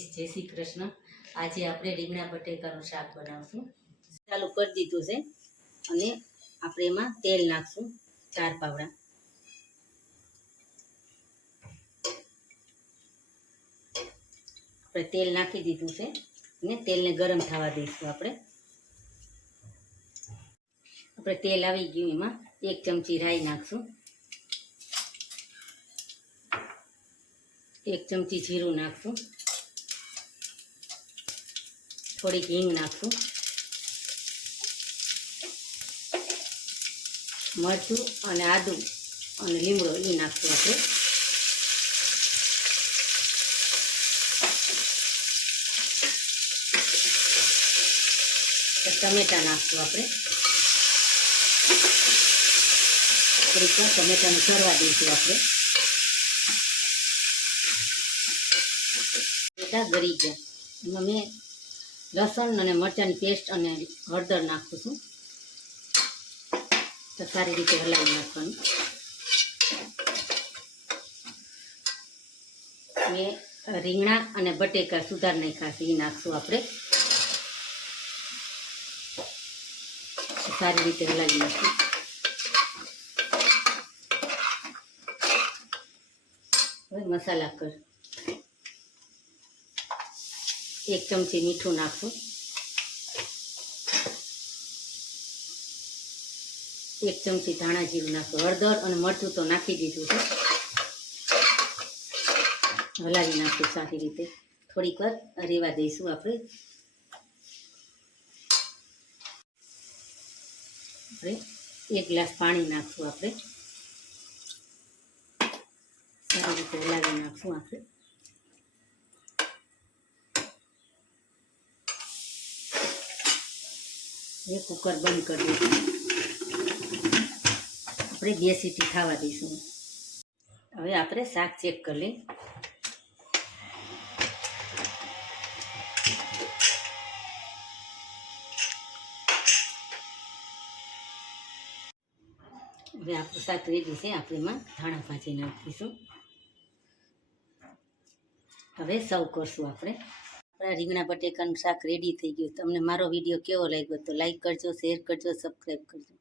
દ્વારકાધીશ, જય શ્રી કૃષ્ણ। આજે આપણે રીંગણા બટેકાનું શાક બનાવશું। ચાલુ કરી દીધું છે અને આપણે એમાં તેલ નાખશું 4 પાવડા। આપણે તેલ નાખી દીધું છે અને તેલને ગરમ થવા દઈશું। આપણે તેલ આવી ગયું, એમાં 1 ચમચી રાઈ નાખશું, 1 ચમચી જીરું નાખશું, થોડીક હિંગ નાખશું, મરચું અને આદુ અને લીમડો એ નાખશું। આપણે ટમેટા નાખશું। આપણે થોડીક ટમેટાને ચડવા દઈશું। આપણે ટમેટા ગળી ગયા, એમાં મેં લસણ અને મરચાંની પેસ્ટ અને હળદર નાખું છું। તો સારી રીતે હલાવી નાખવાનું। મેં રીંગણા અને બટેકા સુધાર નાખ્યા છે, એ નાખશું। આપણે સારી રીતે હલાવી નાખશું। હવે મસાલા કર 1 ચમચી મીઠું નાખશું, 1 ચમચી ધાણા જીરું નાખશું, હળદર અને મરચું તો નાખી દીધું છે। હલાવી નાખશું સારી રીતે, થોડીક વાર રેવા દઈશું। આપણે 1 ગ્લાસ પાણી નાખશું। આપણે સારી રીતે હલાવી નાખશું। આપણે કુકર બંધ કરી દઈશું। આપણે 2 સીટી થવા દઈશું। હવે આપણે શાક ચેક કરી લઈએ। હવે આપણું શાક રેડી છે। આપણે એમાં ધાણા ભાજી નાખીશું। હવે સર્વ કરશું। આપણે આપણા રીંગણા બટેકાનું શાક રેડી થઈ ગયું। તમને મારો વિડીયો કેવો લાગ્યો તો લાઈક કરજો, શેર કરજો, સબસ્ક્રાઈબ કરજો।